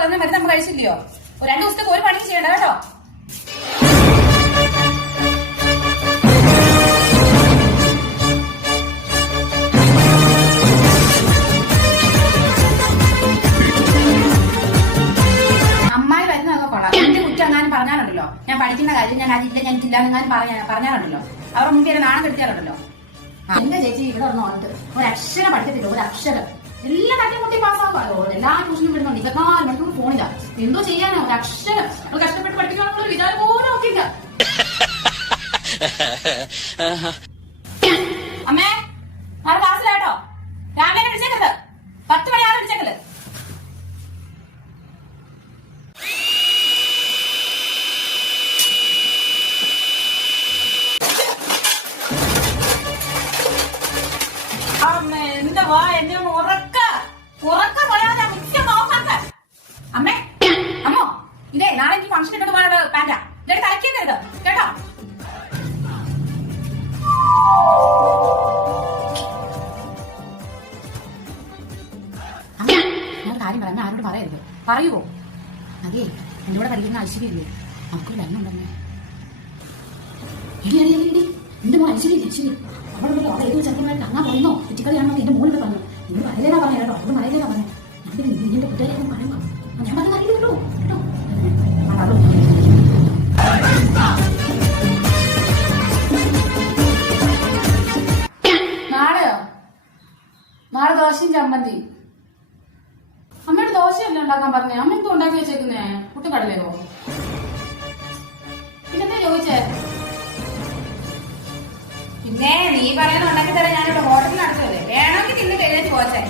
പറയുന്ന മരുന്ന് നമ്മൾ കഴിച്ചില്ലയോ? 2 ദിവസത്തേക്ക് ഒരു പണിയും ചെയ്യണ്ട കേട്ടോ. അമ്മായി വരുന്നതൊക്കെ കൊള്ളാം. എന്റെ കുറ്റം എങ്ങാനും പറഞ്ഞാലുണ്ടല്ലോ, ഞാൻ പഠിക്കുന്ന കാര്യം ഞാൻ അതില്ല ഞാനില്ല എങ്ങാനും പറഞ്ഞാലുണ്ടല്ലോ, അവരുടെ മുമ്പേ നാണം കെടുത്തിയാലുണ്ടല്ലോ. എന്റെ ചേച്ചി ഇവിടെ വന്നോട്ട് ഒരു അക്ഷരം പഠിക്കത്തില്ല, ഒരു അക്ഷരം. എല്ലാ കാര്യം കുട്ടി പാസ്സാക്കാലോ, എല്ലാ ട്യൂഷനും വിടുന്നുണ്ട്. 24 മണിക്കൂർ ഫോണില്ല. എന്തോ ചെയ്യാനോ, ഒരു അക്ഷരം നമ്മൾ കഷ്ടപ്പെട്ട് പഠിക്കാനുള്ള ഒരു വിചാരം പോലും നോക്കില്ല. അമ്മേ, നാളെ ക്ലാസ്സിലാട്ടോ. രാവിലെ വിളിച്ചേക്കരുത്, 10 മണിയാതെ വിളിച്ചേക്കല്. എന്റെ വാ എന്നെ ഉറക്ക പറയാതെ മുഖ്യം നോക്കാത്ത. അമ്മേ, അമ്മോ, ഇതേ നാളെ എനിക്ക് ഫംഗ്ഷൻ ഇട്ടത് പോലുള്ള പാൻറ്റാ. ഇതൊക്കെ തലക്കേക്കരുത് കേട്ടോ. അമ്മ, ഞാൻ കാര്യം പറയാം, ആരോട് പറയരുത്. പറയുവോ? അതേ, എന്റെ കൂടെ പഠിക്കുന്ന ഐശ്വര്യല്ലേ, അവൾക്കൊരു ലഗ്നമുണ്ടെന്ന്. എന്റെ മോൻ ഐശ്വര്യ അവിടെ ഏതോ ചെറുപ്പമായിട്ട് അങ്ങാൻ പറയുന്നോ കുറ്റിക്കളിയാണോ എന്റെ മോളിൽ പറഞ്ഞു. നിങ്ങൾ മലയിലേതാ പറഞ്ഞ കേട്ടോ, അവള് മലയിലേതാ പറഞ്ഞത്. ഞാൻ നിന്റെ കുട്ടികളെ പറയുമ്പോ ഞാൻ പറഞ്ഞ അറിയില്ലല്ലോ കേട്ടോ. നാളെയോ? നാളെ ദോശയും ചമ്മന്തി. അമ്മയുടെ ദോശയല്ലേ ഉണ്ടാക്കാൻ പറഞ്ഞേ? അമ്മ എന്തോ ഉണ്ടാക്കി വെച്ചേക്കുന്നേ? കുട്ടിക്കടലേക്കോ? പിന്നെന്താ ചോദിച്ചേ? പിന്നെ നീ പറയുന്ന ഉണ്ടാക്കി തരാൻ ഞാനിവിടെ ഹോട്ടലിൽ നടത്തുന്നത്. വേണമെങ്കിൽ തിന്ന് കഴിഞ്ഞിട്ട് പോച്ചേ.